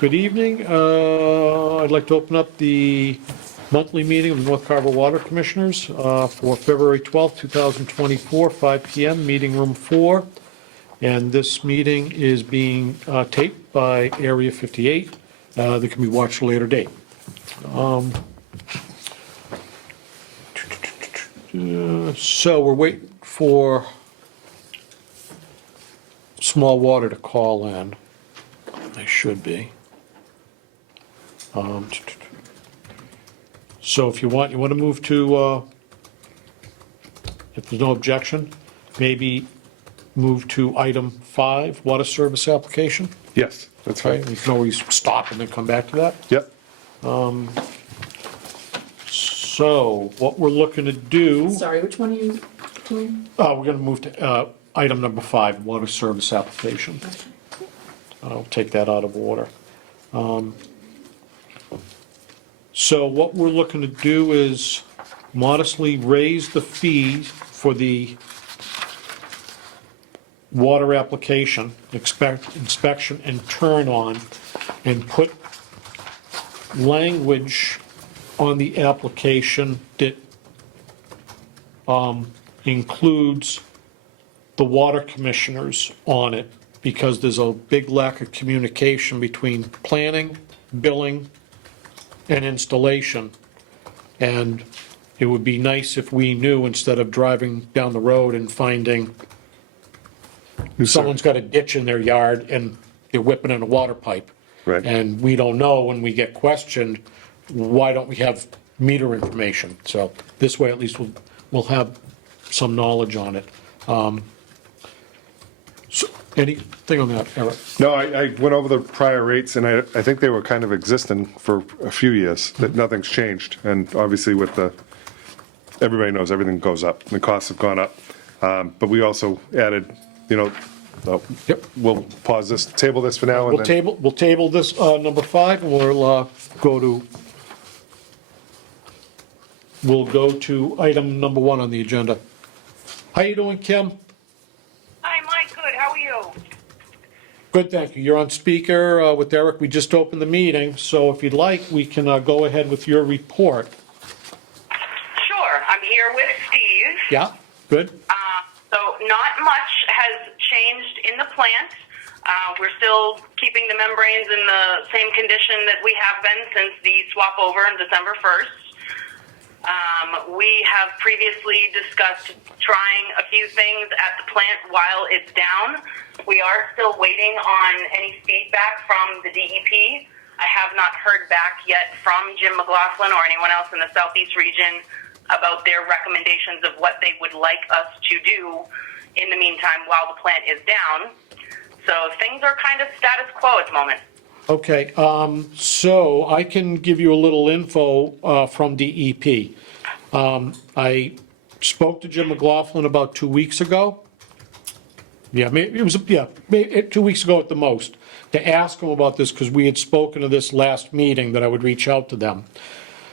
Good evening. I'd like to open up the monthly meeting of the North Carver Water Commissioners for February 12th, 2024, 5 p.m., meeting room 4. And this meeting is being taped by Area 58. That can be watched at a later date. So we're waiting for Small Water to call in. They should be. So if you want to move to, if there's no objection, maybe move to item 5, water service application. Yes, that's Okay, right. we can always stop and then come back to that. Yep. So what we're looking to do, Sorry, which one are you doing? we're going to move to item number 5, water service application. I'll take that out of order. So what we're looking to do is modestly raise the fee for the water application, inspection and turn on, and put language on the application that includes the water commissioners on it, because there's a big lack of communication between planning, billing, and installation. And it would be nice if we knew, instead of driving down the road and finding someone's got a ditch in their yard and they're whipping in a water pipe. Right. And we don't know when we get questioned, why don't we have meter information? So this way at least we'll have some knowledge on it. So anything on that, Eric? No, I went over the prior rates, and I think they were kind of existing for a few years, that nothing's changed. And obviously with everybody knows everything goes up, the costs have gone up. But we also added, Yep. we'll pause this, table this for now. And We'll table this, number 5, and we'll go to item number 1 on the agenda. How you doing, Kim? Hi, Mike. Good. How are you? Good, thank you. You're on speaker with Eric. We just opened the meeting, so if you'd like, we can go ahead with your report. Sure. I'm here with Steve. Yeah, good. So not much has changed in the plant. We're still keeping the membranes in the same condition that we have been since the swap over on December 1st. We have previously discussed trying a few things at the plant while it's down. We are still waiting on any feedback from the DEP. I have not heard back yet from Jim McLaughlin or anyone else in the Southeast region about their recommendations of what they would like us to do in the meantime while the plant is down. So things are kind of status quo at the moment. Okay, so I can give you a little info from DEP. I spoke to Jim McLaughlin about 2 weeks ago. Yeah, maybe it was 2 weeks ago at the most, to ask him about this, because we had spoken to this last meeting that I would reach out to them.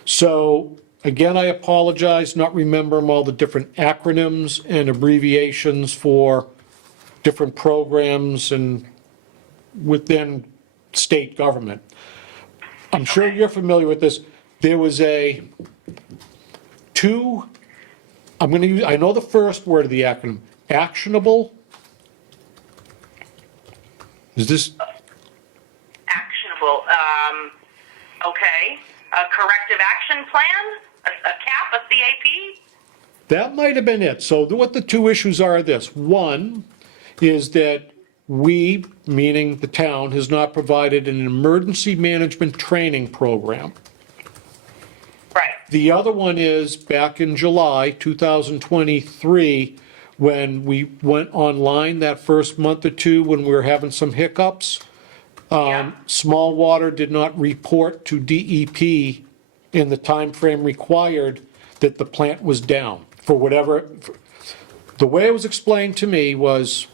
So again, I apologize not remembering all the different acronyms and abbreviations for different programs and within state government. I'm sure you're familiar with this. There was I know the first word of the acronym, actionable. Is this? Actionable. Okay. A corrective action plan? A CAP? A CAP? That might have been it. So what the two issues are this. One is that we, meaning the town, has not provided an emergency management training program. Right. The other one is back in July 2023, when we went online that first month or two when we were having some hiccups, Small Water did not report to DEP in the time frame required that the plant was down for whatever. The way it was explained to me was,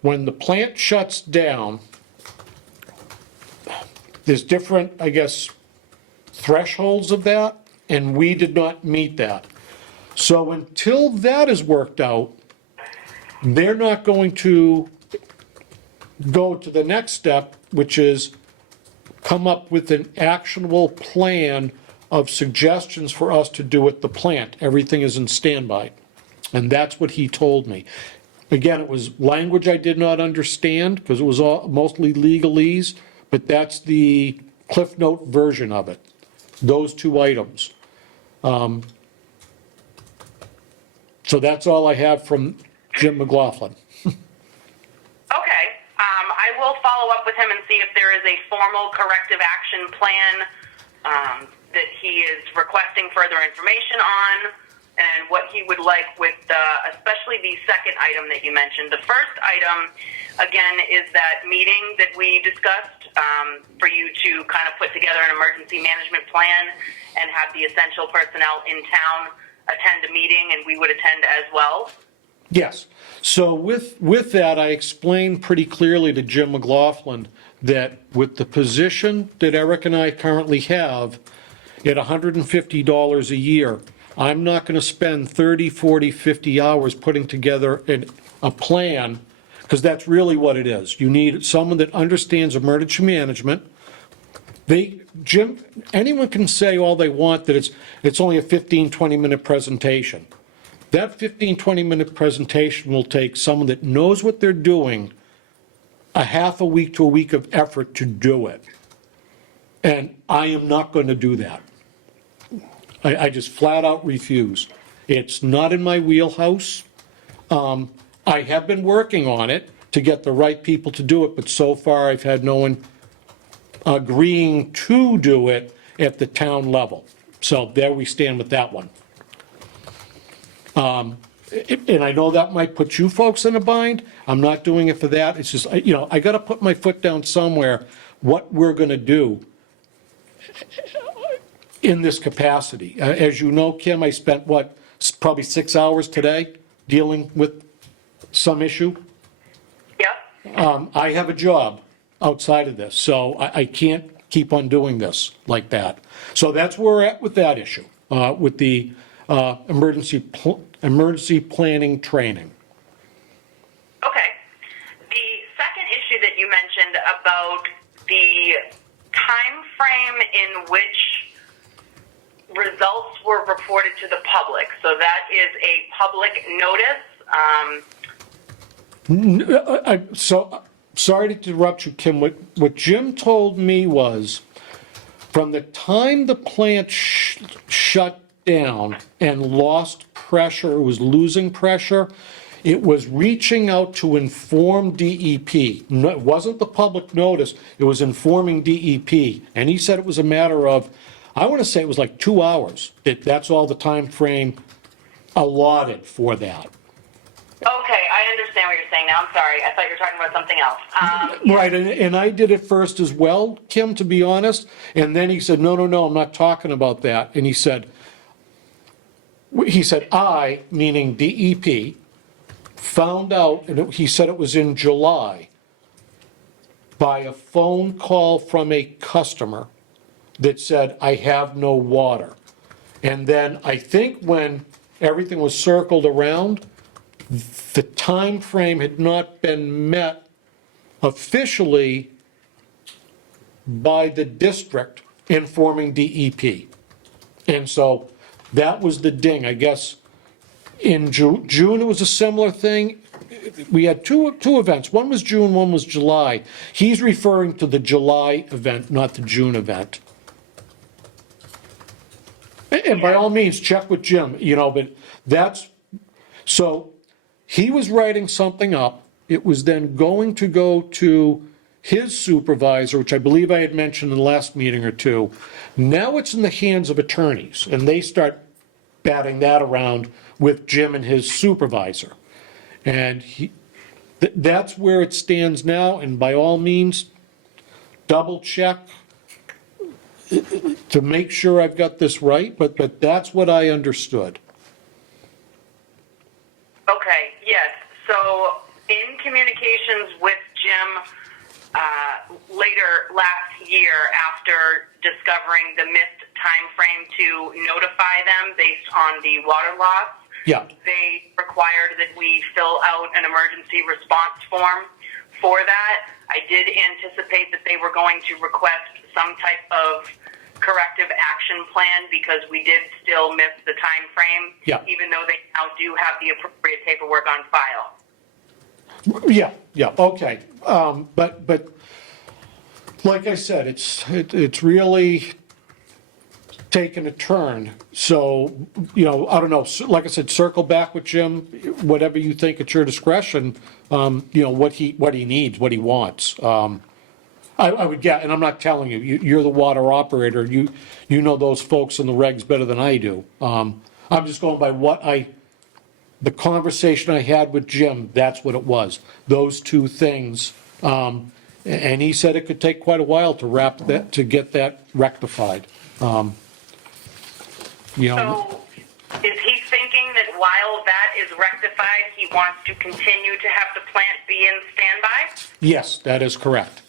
when the plant shuts down, there's different, I guess, thresholds of that, and we did not meet that. So until that is worked out, they're not going to go to the next step, which is come up with an actionable plan of suggestions for us to do at the plant. Everything is in standby. And that's what he told me. Again, it was language I did not understand because it was all mostly legalese, but that's the Cliff Note version of it. Those two items. So that's all I have from Jim McLaughlin. Okay. I will follow up with him and see if there is a formal corrective action plan that he is requesting further information on, and what he would like with especially the second item that you mentioned. The first item, again, is that meeting that we discussed for you to kind of put together an emergency management plan and have the essential personnel in town attend a meeting, and we would attend as well. Yes. So with that, I explained pretty clearly to Jim McLaughlin that with the position that Eric and I currently have at $150 a year, I'm not going to spend 30, 40, 50 hours putting together a plan, because that's really what it is. You need someone that understands emergency management. Jim, anyone can say all they want that it's only a 15, 20-minute presentation. That 15, 20-minute presentation will take someone that knows what they're doing a half a week to a week of effort to do it. And I am not going to do that. I just flat out refuse. It's not in my wheelhouse. I have been working on it to get the right people to do it, but so far I've had no one agreeing to do it at the town level. So there we stand with that one. And I know that might put you folks in a bind. I'm not doing it for that. It's just, I got to put my foot down somewhere, what we're going to do in this capacity. As you know, Kim, I spent, probably 6 hours today dealing with some issue. Yep. I have a job outside of this, so I can't keep on doing this like that. So that's where we're at with that issue, with the emergency planning training. Okay. The second issue that you mentioned about the time frame in which results were reported to the public. So that is a public notice. So, sorry to interrupt you, Kim. What Jim told me was, from the time the plant shut down and lost pressure, it was losing pressure, it was reaching out to inform DEP. No, it wasn't the public notice, it was informing DEP. And he said it was a matter of, I want to say it was like 2 hours. That's all the time frame allotted for that. Okay, I understand what you're saying now. I'm sorry. I thought you were talking about something else. Right, and I did it first as well, Kim, to be honest. And then he said, no, I'm not talking about that. And he said, I, meaning DEP, found out, and he said it was in July, by a phone call from a customer that said, I have no water. And then I think when everything was circled around, the time frame had not been met officially by the district informing DEP. And so that was the ding. I guess in June it was a similar thing. We had two events. One was June, one was July. He's referring to the July event, not the June event. And by all means, check with Jim, but that's, so he was writing something up. It was then going to go to his supervisor, which I believe I had mentioned in the last meeting or two. Now it's in the hands of attorneys, and they start batting that around with Jim and his supervisor. And that's where it stands now, and by all means, double check to make sure I've got this right, but that's what I understood. Okay, yes. So in communications with Jim later last year, after discovering the missed time frame to notify them based on the water loss, Yeah. they required that we fill out an emergency response form, for that. I did anticipate that they were going to request some type of corrective action plan because we did still miss the time frame, Yeah. even though they now do have the appropriate paperwork on file. Yeah, okay. But like I said, it's really taken a turn. So, I don't know, like I said, circle back with Jim, whatever you think at your discretion, what he needs, what he wants. I would get, and I'm not telling you, you're the water operator, you know those folks in the regs better than I do. I'm just going by the conversation I had with Jim, that's what it was, those two things. And he said it could take quite a while to get that rectified. So is he thinking that while that is rectified, he wants to continue to have the plant be in standby? Yes, that is correct.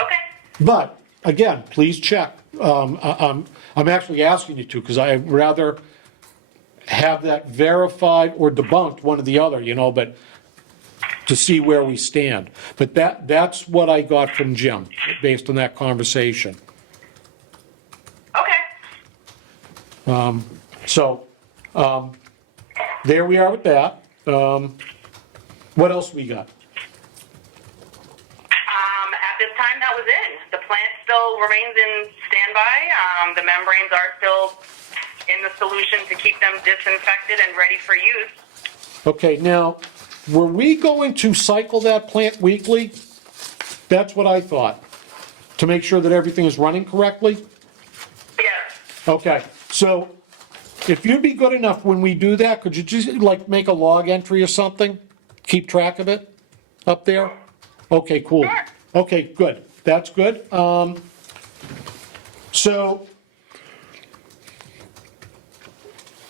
Okay. But, again, please check. I'm actually asking you to, because I'd rather have that verified or debunked, one or the other, but to see where we stand. But that's what I got from Jim, based on that conversation. Okay. So, there we are with that. What else we got? At this time, that was it. The plant still remains in standby. The membranes are still in the solution to keep them disinfected and ready for use. Okay, now, were we going to cycle that plant weekly? That's what I thought, to make sure that everything is running correctly? Yes. Okay, so if you'd be good enough when we do that, could you just make a log entry or something? Keep track of it up there? Okay, cool. Sure. Okay, good. That's good. So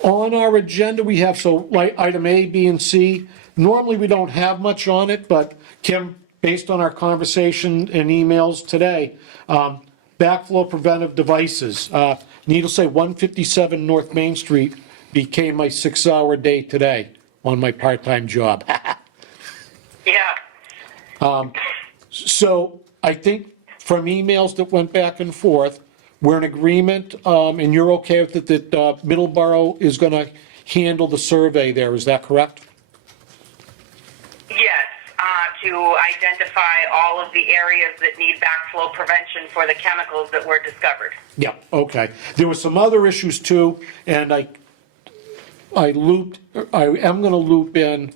on our agenda, we have, item A, B, and C. Normally, we don't have much on it, but Kim, based on our conversation and emails today, backflow preventive devices. Need to say 157 North Main Street became my 6-hour day today on my part-time job. Yeah. So I think from emails that went back and forth, we're in agreement, and you're okay with it, that Middleborough is going to handle the survey there, is that correct? Yes. To identify all of the areas that need backflow prevention for the chemicals that were discovered. Yeah, okay. There were some other issues too, and I am going to loop in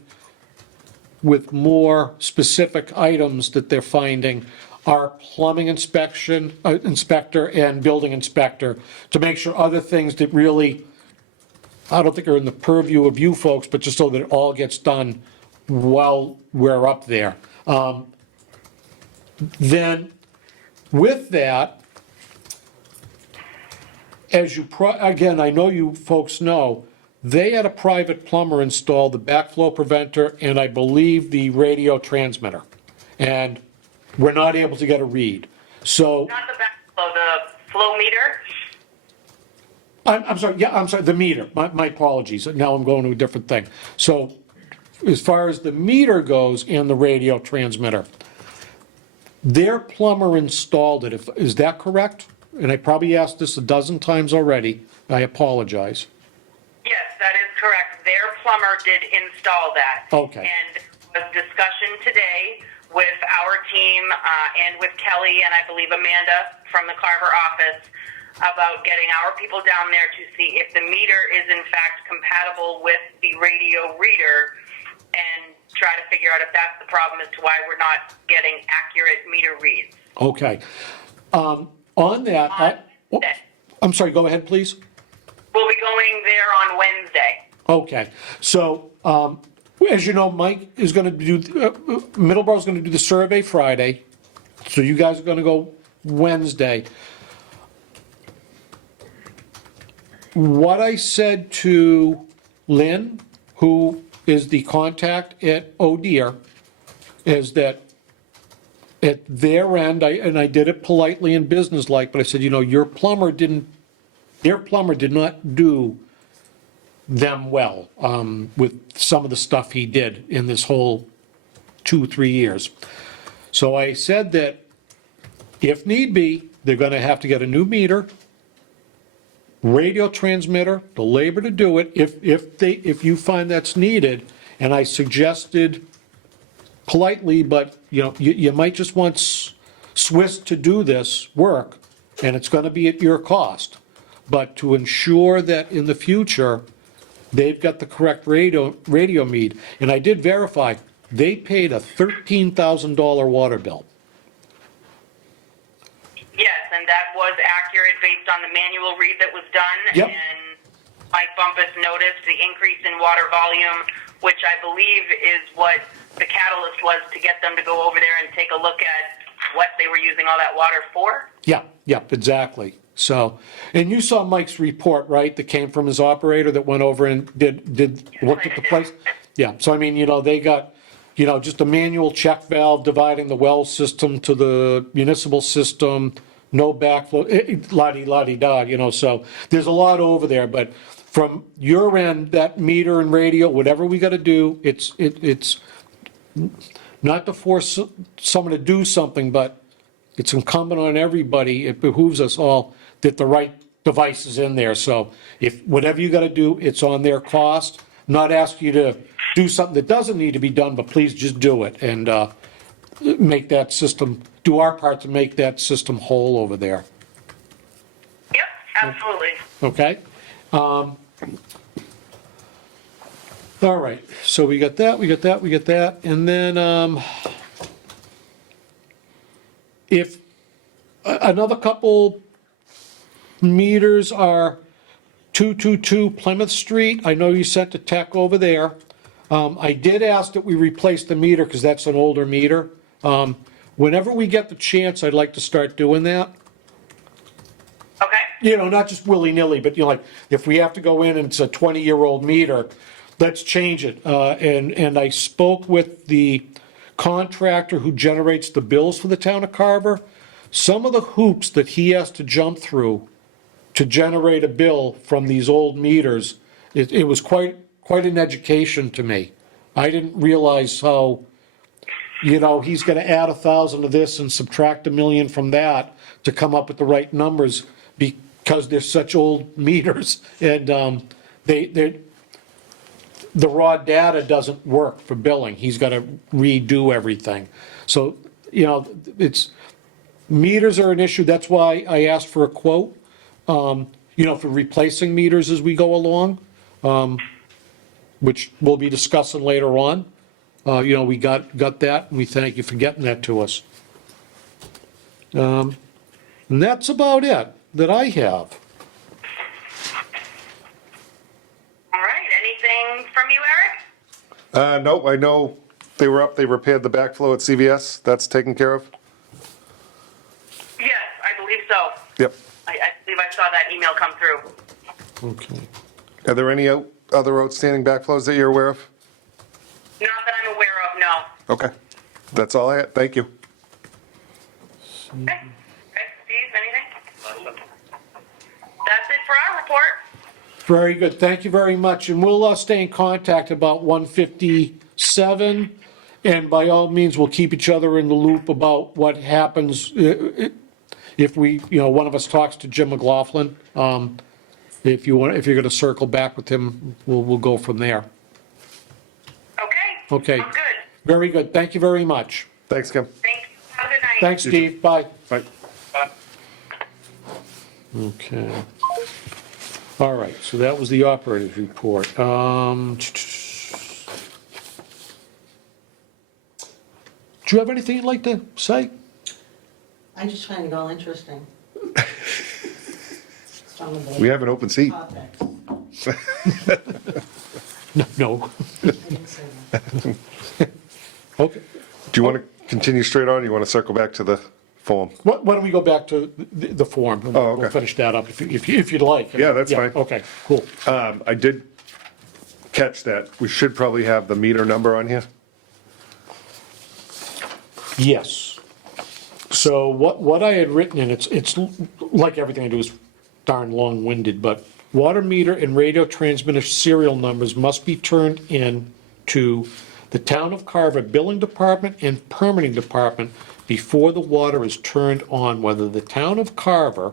with more specific items that they're finding, our plumbing inspector and building inspector, to make sure other things that really, I don't think are in the purview of you folks, but just so that it all gets done while we're up there. Then, with that, as again, I know you folks know, they had a private plumber install the backflow preventer and I believe the radio transmitter. And we're not able to get a read. So, Not the backflow, the flow meter. I'm sorry, the meter. My apologies. Now I'm going to a different thing. So, as far as the meter goes and the radio transmitter, their plumber installed it. Is that correct? And I probably asked this a dozen times already. I apologize. Yes, that is correct. Their plumber did install that. Okay. And there was discussion today with our team and with Kelly and I believe Amanda from the Carver office about getting our people down there to see if the meter is in fact compatible with the radio reader and try to figure out if that's the problem as to why we're not getting accurate meter reads. Okay. On that, Wednesday. I'm sorry, go ahead, please. We'll be going there on Wednesday. Okay. So, as you know, Mike is going to do, Middleborough's going to do the survey Friday. So you guys are going to go Wednesday. What I said to Lynn, who is the contact at O'Dear, is that at their end, and I did it politely and businesslike, but I said, their plumber did not do them well with some of the stuff he did in this whole 2, 3 years. So I said that if need be, they're gonna have to get a new meter, radio transmitter, the labor to do it, if you find that's needed. And I suggested politely, but, you might just want Swiss to do this work, and it's gonna be at your cost. But to ensure that in the future, they've got the correct radio meter. And I did verify, they paid a $13,000 water bill. Yes, and that was accurate based on the manual read that was done. Yep. And Mike Bumpus noticed the increase in water volume, which I believe is what the catalyst was to get them to go over there and take a look at what they were using all that water for. Yeah, exactly. So, and you saw Mike's report, right, that came from his operator that went over and looked at the place? Yeah, so I mean, they got, just a manual check valve dividing the well system to the municipal system, no backflow, la-di-la-di-da, so there's a lot over there, but from your end, that meter and radio, whatever we gotta do, it's not to force someone to do something, but it's incumbent on everybody, it behooves us all, that the right device is in there. So if, whatever you gotta do, it's on their cost. Not ask you to do something that doesn't need to be done, but please just do it and make that system, do our part to make that system whole over there. Yep, absolutely. Okay? All right, so we got that, and then, if, another couple meters are 222 Plymouth Street, I know you sent a tech over there. I did ask that we replace the meter, because that's an older meter. Whenever we get the chance, I'd like to start doing that. Okay. Not just willy-nilly, but, like, if we have to go in and it's a 20-year-old meter, let's change it. And I spoke with the contractor who generates the bills for the town of Carver. Some of the hoops that he has to jump through to generate a bill from these old meters, it was quite an education to me. I didn't realize how, he's gonna add 1,000 to this and subtract 1,000,000 from that to come up with the right numbers, because they're such old meters, and the raw data doesn't work for billing. He's gotta redo everything. So, meters are an issue. That's why I asked for a quote, for replacing meters as we go along, which we'll be discussing later on. We got that, and we thank you for getting that to us. And that's about it that I have. All right, anything from you, Eric? No, I know they were up, they repaired the backflow at CVS, that's taken care of? Yes, I believe so. Yep. I believe I saw that email come through. Okay. Are there any other outstanding backflows that you're aware of? Not that I'm aware of, no. Okay, that's all I had, thank you. Okay. Okay, Steve, anything? That's it for our report. Very good, thank you very much, and we'll stay in contact about 157, and by all means, we'll keep each other in the loop about what happens if we, one of us talks to Jim McLaughlin. If you're gonna circle back with him, we'll go from there. Okay. Okay. Sounds good. Very good, thank you very much. Thanks, Kim. Thanks. Have a good night. Thanks, Steve, bye. Bye. Okay. All right, so that was the operator's report. Do you have anything you'd like to say? I just find it all interesting. Some of We the have an open seat. topics. No. I didn't say that. Okay. Do you want to continue straight on, or you want to circle back to the form? Why don't we go back to the form? and Oh, okay. We'll finish that up if you'd like. Yeah, that's fine. Okay, cool. I did catch that. We should probably have the meter number on here. Yes. So what I had written, and it's like everything I do is darn long-winded, but water meter and radio transmitter serial numbers must be turned in to The Town of Carver Billing Department and Permitting Department, before the water is turned on, whether the Town of Carver,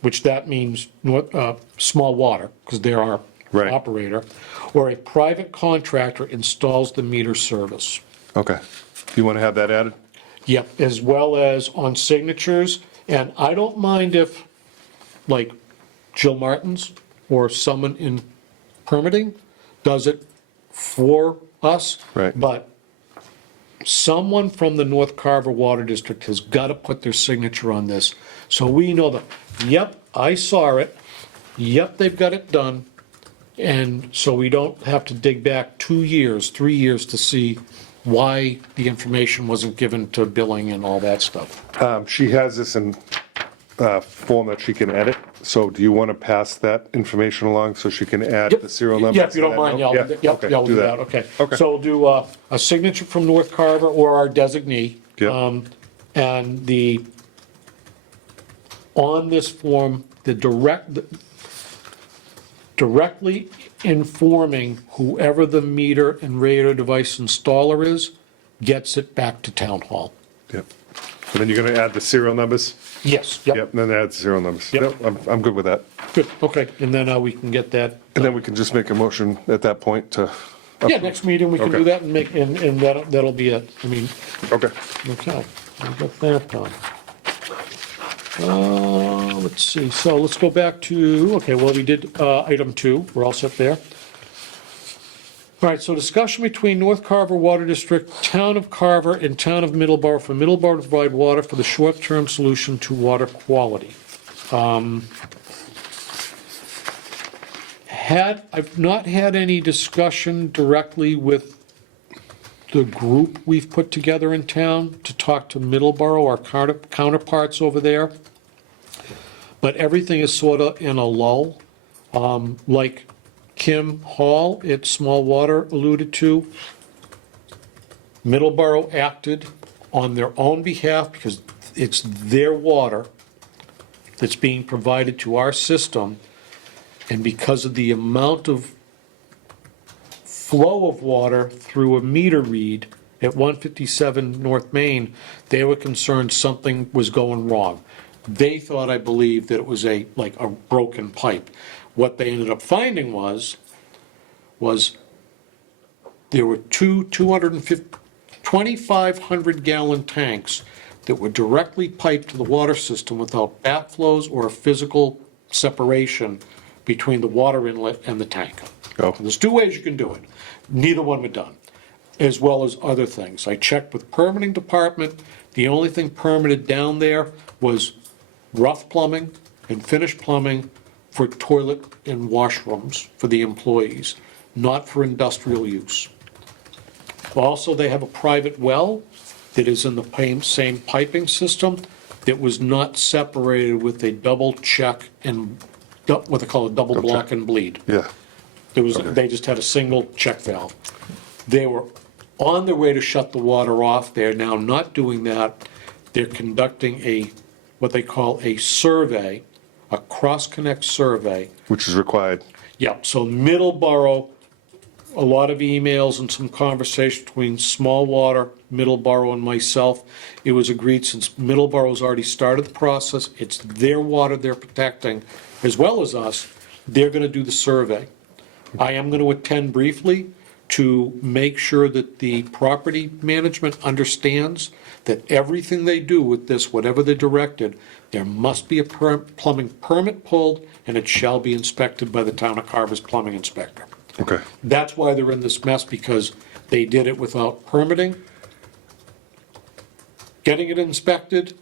which that means small water, because they're our Right. operator, or a private contractor installs the meter service. Okay. You want to have that added? Yep, as well as on signatures, and I don't mind if, like, Jill Martins or someone in permitting does it for us. Right. But someone from the North Carver Water District has got to put their signature on this, so we know that, yep, I saw it, yep, they've got it done, and so we don't have to dig back 2 years, 3 years to see why the information wasn't given to billing and all that stuff. She has this in form that she can edit, so do you want to pass that information along so she can add the serial number? Yeah, if you don't mind, yeah, okay, we'll do do that, okay. Okay. So we'll do a signature from North Carver or our designee. Yep. And on this form, directly informing whoever the meter and radio device installer is, gets it back to town hall. Yep. And then you're going to add the serial numbers? Yes, Yep, yep, and then add the serial numbers. Yep. I'm good with that. good, okay, and then we can get that. And then we can just make a motion at that point to. Yeah, next meeting, we can do Okay. that and that'll be it, I mean, Okay. okay, we got that done. Let's see, so let's go back to, okay, well, we did item 2, we're all set there. All right, so discussion between North Carver Water District, Town of Carver, and Town of Middleborough for Middleborough to provide water for the short-term solution to water quality. I've not had any discussion directly with the group we've put together in town to talk to Middleborough, our counterparts over there. But everything is sort of in a lull. Like Kim Hall at Small Water alluded to, Middleborough acted on their own behalf because it's their water that's being provided to our system. And because of the amount of flow of water through a meter read at 157 North Main, they were concerned something was going wrong. They thought, I believe, that it was like a broken pipe. What they ended up finding was there were two 2,500 gallon tanks that were directly piped to the water system without backflows or a physical separation between the water inlet and the tank. Oh. There's 2 ways you can do it. Neither one were done, as well as other things. I checked with permitting department. The only thing permitted down there was rough plumbing and finished plumbing for toilet and washrooms for the employees, not for industrial use. Also, they have a private well that is in the same piping system that was not separated with a double check and what they call a double block and bleed. Yeah. They just had a single check valve. They were on their way to shut the water off. They're now not doing that. They're conducting what they call a survey, a cross-connect survey. Which is required. Yeah, so Middleborough, a lot of emails and some conversation between Small Water, Middleborough, and myself. It was agreed, since Middleborough's already started the process, it's their water they're protecting, as well as us, they're gonna do the survey. I am gonna attend briefly to make sure that the property management understands that everything they do with this, whatever they're directed, there must be a plumbing permit pulled, and it shall be inspected by the Town of Carver's plumbing inspector. Okay. That's why they're in this mess, because they did it without permitting, getting it inspected,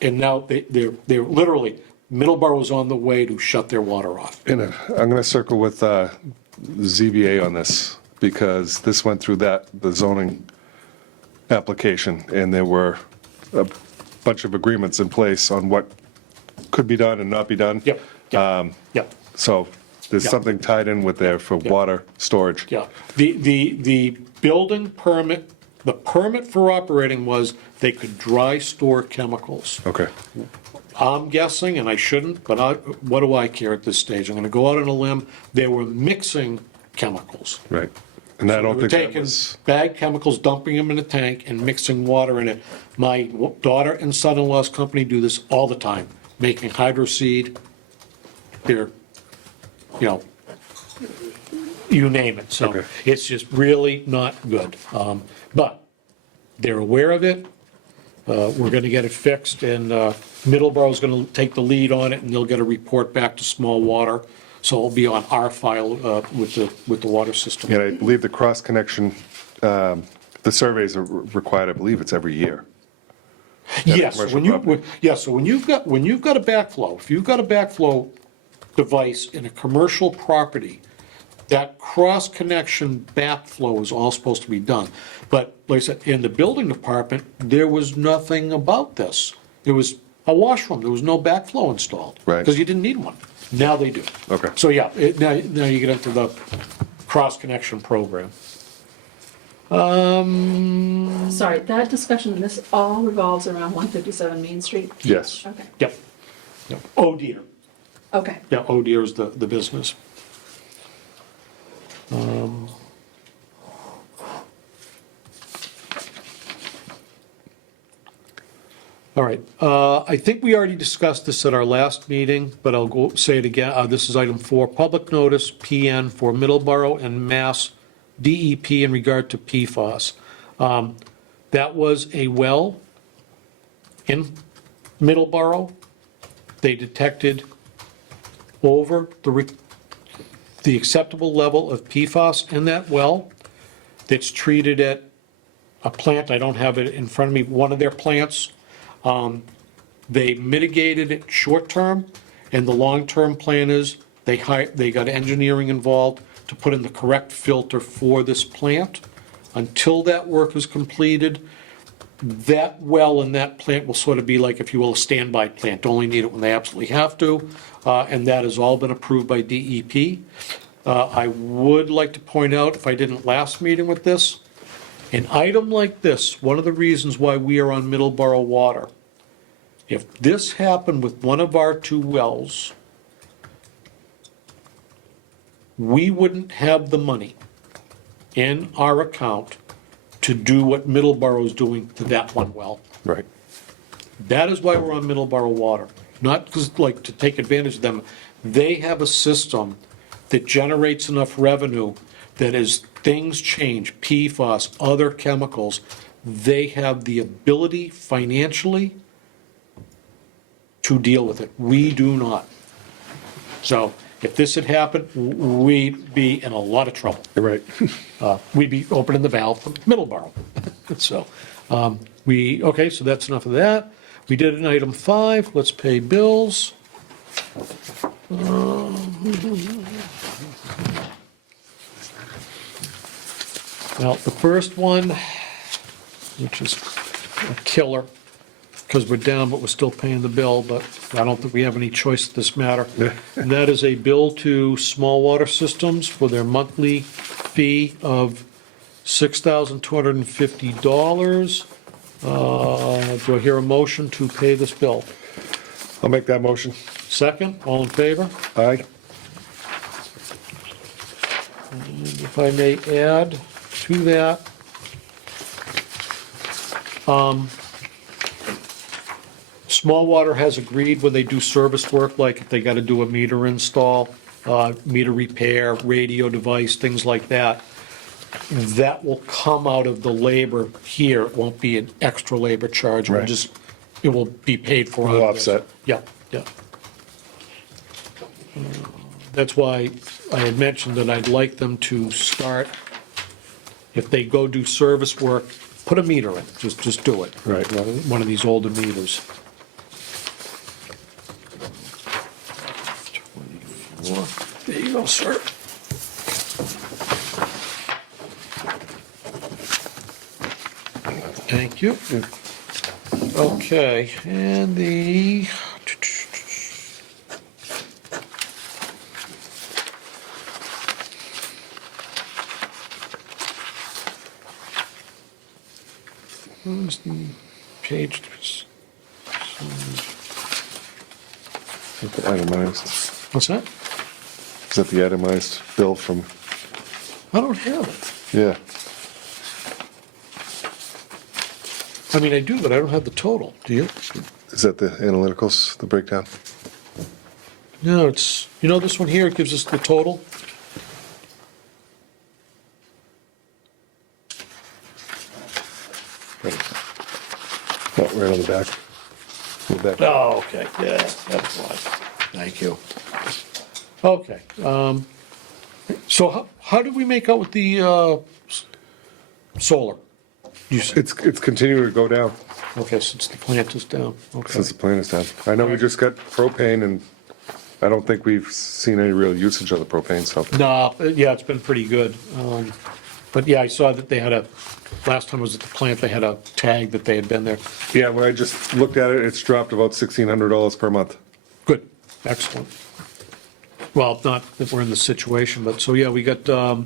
and now they're literally, Middleborough's on the way to shut their water off. And I'm going to circle with ZBA on this, because this went through the zoning application, and there were a bunch of agreements in place on what could be done and not be done. Yep, yep. So there's Yeah. something tied in with there for water storage. Yeah, the building permit, the permit for operating was they could dry store chemicals. Okay. I'm guessing, and I shouldn't, but what do I care at this stage? I'm gonna go out on a limb, they were mixing chemicals. Right. And I don't We were think that taking was, bag chemicals, dumping them in a tank, and mixing water in it. My daughter and son-in-law's company do this all the time, making hydro seed. They're, you know, you name it. So Okay. it's just really not good. But they're aware of it. We're gonna get it fixed, and Middleborough's gonna take the lead on it, and they'll get a report back to Small Water. So it'll be on our file with the water system. and I believe the cross connection, the surveys are required, I believe it's every year. Yes, commercial when you, property. so when you've got a backflow, if you've got a backflow device in a commercial property, that cross-connection backflow is all supposed to be done. But like I said, in the building department, there was nothing about this. It was a washroom, there was no backflow installed. Right. Because you didn't need one. Now they do. Okay. So yeah, now you get into the cross-connection program. Sorry, that discussion, this all revolves around 157 Main Street? Yes. Okay, Yep. Yep. Oh dear. okay. Yeah, oh dear is the business. All right, I think we already discussed this at our last meeting, but I'll go say it again. This is item 4, public notice, PN for Middleborough and Mass DEP in regard to PFAS. That was a well in Middleborough. They detected over the acceptable level of PFAS in that well. That's treated at a plant, I don't have it in front of me, one of their plants. They mitigated it short-term, and the long-term plan is they got engineering involved to put in the correct filter for this plant. Until that work is completed, that well in that plant will sort of be like, if you will, a standby plant, only need it when they absolutely have to, and that has all been approved by DEP. I would like to point out, if I didn't last meeting with this, an item like this, one of the reasons why we are on Middleborough water, if this happened with one of our 2 wells, we wouldn't have the money in our account to do what Middleborough is doing to that one well. Right. That is why we're on Middleborough water, not because, like, to take advantage of them. They have a system that generates enough revenue that as things change, PFAS, other chemicals, they have the ability financially to deal with it. We do not. So if this had happened, we'd be in a lot of trouble. You're right. We'd be opening the valve for Middleborough. So, okay, so that's enough of that. We did an item 5, let's pay bills. Now, the first one, which is a killer, because we're down, but we're still paying the bill, but I don't think we have any choice in this matter. And that is a bill to Small Water Systems for their monthly fee of $6,250. Do I hear a motion to pay this bill? I'll make that motion. Second, all in favor? Aye. And if I may add to that, Small Water has agreed when they do service work, like if they got to do a meter install, meter repair, radio device, things like that, that will come out of the labor here. It won't be an extra labor charge. It will Right. just, it will be paid for. We'll out of this. offset. Yeah, yeah. That's why I had mentioned that I'd like them to start, if they go do service work, put a meter in, just do it. Right. One of these older meters. 24, there you go, sir. Thank you. Okay, and the, where's the page? The itemized. What's that? Is that the itemized bill from, I don't have it. Yeah. I mean, I do, but I don't have the total. Do you? Is that the analyticals, the breakdown? No, it's, you know, this one here, it gives us the total. No, right on the back. The back. Oh, okay, yeah, that's why. Thank you. Okay, so how did we make out with the, solar? You said, It's continuing to go down okay, since the plant is down, okay. since the plant is down. I know we just got propane, and I don't think we've seen any real usage of the propane, so. No, yeah, it's been pretty good. But yeah, I saw that they had last time I was at the plant, they had a tag that they had been there. Yeah, when I just looked at it, it's dropped about $1,600 per month. Good, excellent. Well, not that we're in the situation, but, so yeah, we got the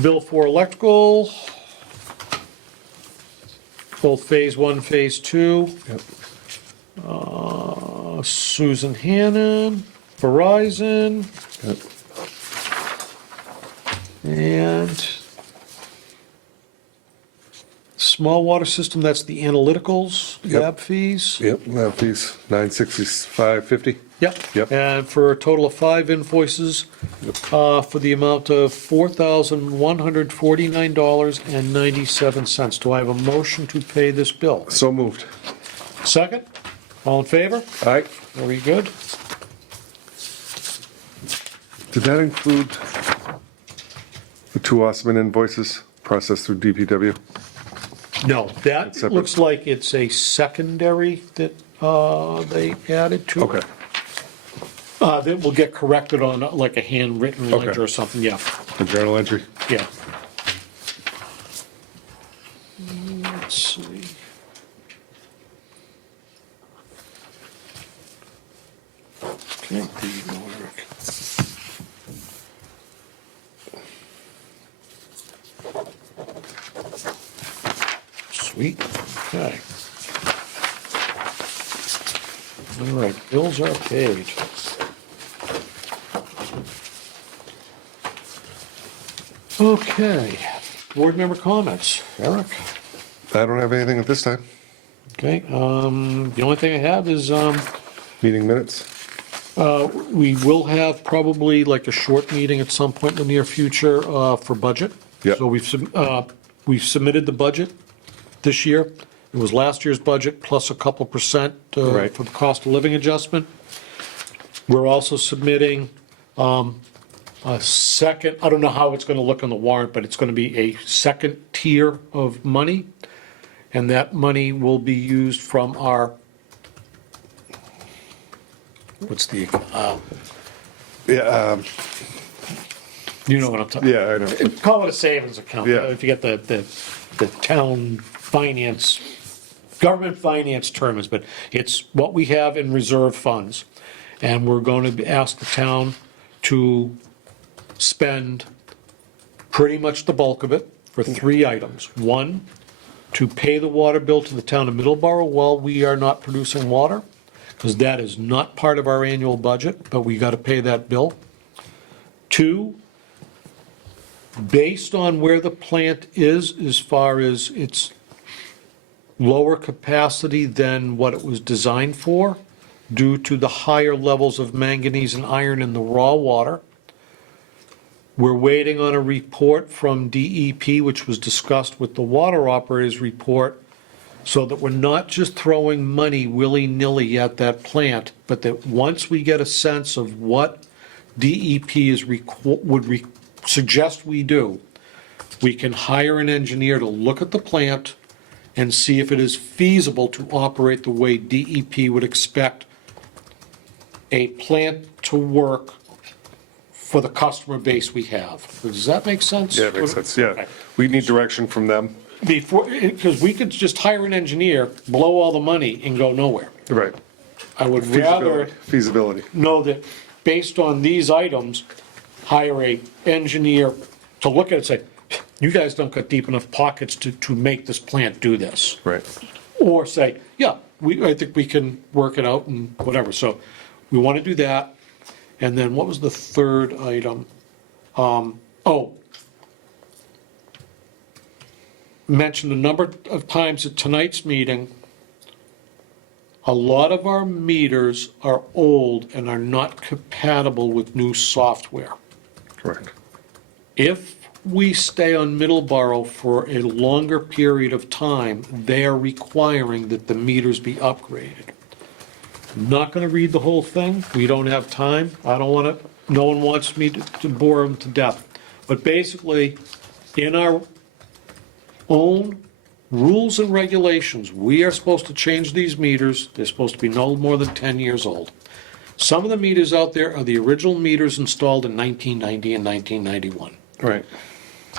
bill for electrical, both Phase 1, Phase 2. Yep. Susan Hannon, Verizon, Yep. and small water system, that's the analyticals, Yep. lab fees. Yep, that fees, $965.50. Yep. Yep. And for a total of 5 invoices, for the amount of $4,149.97. Do I have a motion to pay this bill? So moved. Second? All in favor? All right, Very good. did that include the two Osman invoices processed through DPW? No, that It's separate. looks like it's a secondary that they added to. Okay, That will get corrected on like a handwritten Okay. ledger or something, yeah, the journal entry. yeah. Let's see. Okay, the work. Sweet, okay. All right, bills are paid. Okay, board member comments. Eric? I don't have anything at this time. Okay, the only thing I have is, Meeting minutes? we will have probably like a short meeting at some point in the near future, for budget. Yep. So we've submitted the budget this year. It was last year's budget plus a couple percent, Right. for the cost of living adjustment. We're also submitting, a second, I don't know how it's gonna look on the warrant, but it's gonna be a second tier of money. And that money will be used from our, what's the, Yeah, you know what I'm talking? yeah, I know. Call it a savings account. Yeah. If you get the town finance, government finance terms, but it's what we have in reserve funds. And we're going to ask the town to spend pretty much the bulk of it for 3 items. One, to pay the water bill to the town of Middleborough while we are not producing water, because that is not part of our annual budget, but we got to pay that bill. 2, based on where the plant is as far as its lower capacity than what it was designed for, due to the higher levels of manganese and iron in the raw water. We're waiting on a report from DEP, which was discussed with the water operators report, so that we're not just throwing money willy-nilly at that plant, but that once we get a sense of what DEP would suggest we do, we can hire an engineer to look at the plant and see if it is feasible to operate the way DEP would expect a plant to work for the customer base we have. Does that make sense? Yeah, it makes sense, yeah. Okay. We need direction from them. Before, because we could just hire an engineer, blow all the money, and go nowhere. Right. I would rather Feasibility. know that based on these items, hire a engineer to look at it and say, you guys don't got deep enough pockets to make this plant do this. Right. Or say, yeah, I think we can work it out and whatever. So we want to do that. And then what was the third item? mentioned a number of times at tonight's meeting, a lot of our meters are old and are not compatible with new software. Correct. If we stay on Middleborough for a longer period of time, they are requiring that the meters be upgraded. I'm not gonna read the whole thing, we don't have time, I don't wanna, no one wants me to bore them to death. But basically, in our own rules and regulations, we are supposed to change these meters, they're supposed to be no more than 10 years old. Some of the meters out there are the original meters installed in 1990 and 1991. Right.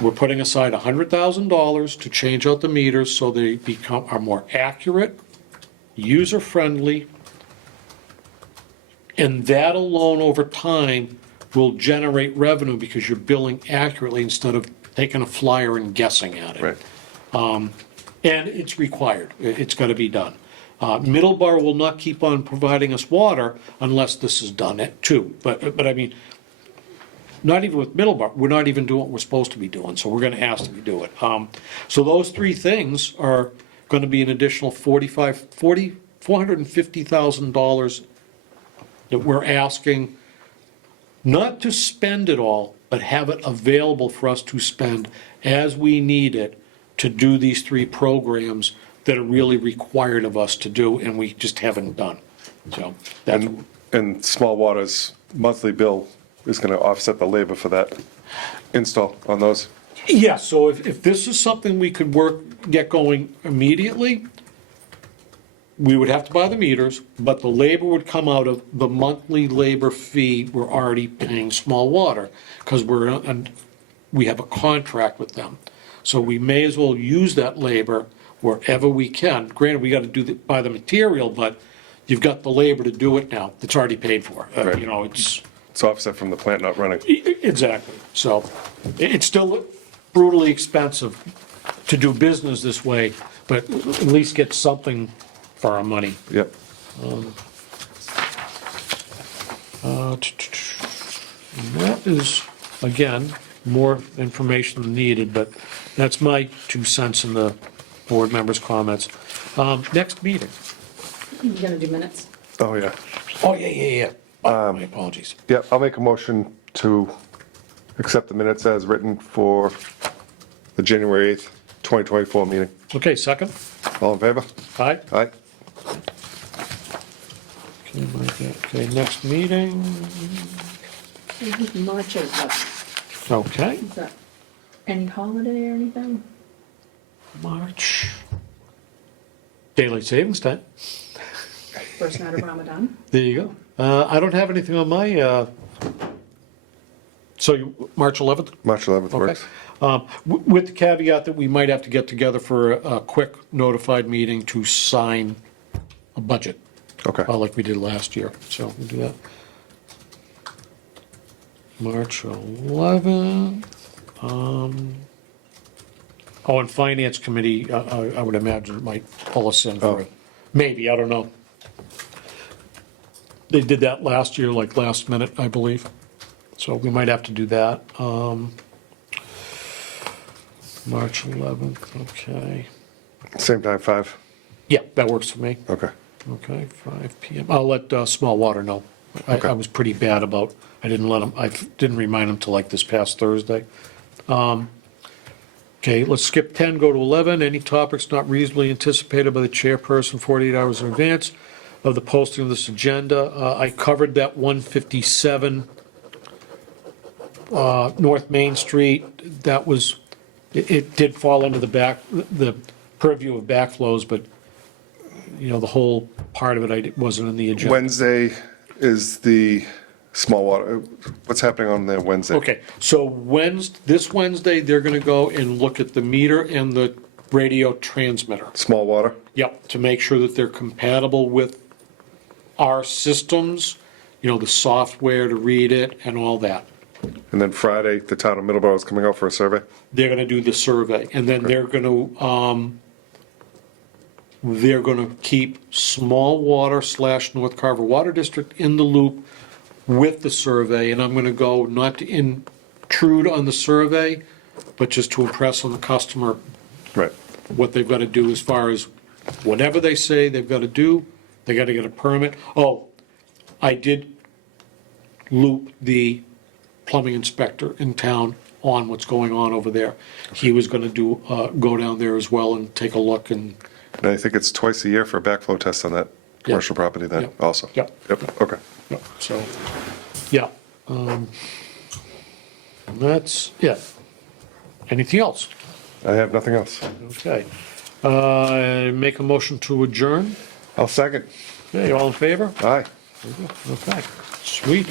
We're putting aside $100,000 to change out the meters so they are more accurate, user-friendly, and that alone over time will generate revenue because you're billing accurately instead of taking a flyer and guessing at it. Right. And it's required, it's gotta be done. Middleborough will not keep on providing us water unless this is done too. But I mean, not even with Middleborough, we're not even doing what we're supposed to be doing, so we're gonna ask them to do it. So those three things are gonna be an additional $450,000 that we're asking, not to spend it all, but have it available for us to spend as we need it to do these three programs that are really required of us to do, and we just haven't done. So that's, And Small Water's monthly bill is gonna offset the labor for that install on those? yeah, so if this is something we could get going immediately, we would have to buy the meters, but the labor would come out of the monthly labor fee we're already paying Small Water, because we have a contract with them. So we may as well use that labor wherever we can. Granted, we gotta buy the material, but you've got the labor to do it now, it's already paid for. Right. You know, it's, It's offset from the plant not running. exactly. So it's still brutally expensive to do business this way, but at least get something for our money. Yep. That is, again, more information than needed, but that's my 2 cents in the board members' comments. Next meeting. You're gonna do minutes? Oh, yeah. Oh, yeah. My apologies. Yep, I'll make a motion to accept the minutes as written for the January 8th, 2024 meeting. Okay, second? All in favor? Aye? Aye. Okay, next meeting. March 8th. Okay, Is that any holiday or anything? March. Daylight savings time. First night of Ramadan? There you go. I don't have anything on my, March 11th? March 11th Okay. works. With the caveat that we might have to get together for a quick notified meeting to sign a budget, Okay. like we did last year, so we'll do that. March 11th. And Finance Committee, I would imagine might pull us in for Oh. it. Maybe, I don't know. They did that last year, like last minute, I believe. So we might have to do that. March 11th, okay. Same time, 5? Yeah, that works for me. Okay. Okay, 5 PM. I'll let Small Water know. Okay. I was pretty bad about, I didn't remind them till like this past Thursday. Okay, let's skip 10, go to 11. Any topics not reasonably anticipated by the chairperson 48 hours in advance of the posting of this agenda. I covered that 157 North Main Street. That was, it did fall into the purview of backflows, but, you know, the whole part of it wasn't in the agenda. Wednesday is the Small Water. What's happening on there Wednesday? Okay, so this Wednesday, they're gonna go and look at the meter and the radio transmitter. Small Water? Yep, to make sure that they're compatible with our systems, you know, the software to read it and all that. And then Friday, the town of Middleborough is coming out for a survey? They're gonna do the survey, and then they're gonna keep Small Water / North Carver Water District in the loop with the survey, and I'm gonna go not to intrude on the survey, but just to impress on the customer, Right. what they've got to do as far as whatever they say they've got to do, they got to get a permit. Oh, I did loop the plumbing inspector in town on what's going on over there. He was going to go down there as well and take a look and, And I think it's twice a year for a backflow test on that commercial property then, Yep. also. Yep. Yep, okay. yeah, so, yeah. That's it. Anything else? I have nothing else. Okay. Make a motion to adjourn. I'll second. Okay, all in favor? Aye. Okay, sweet.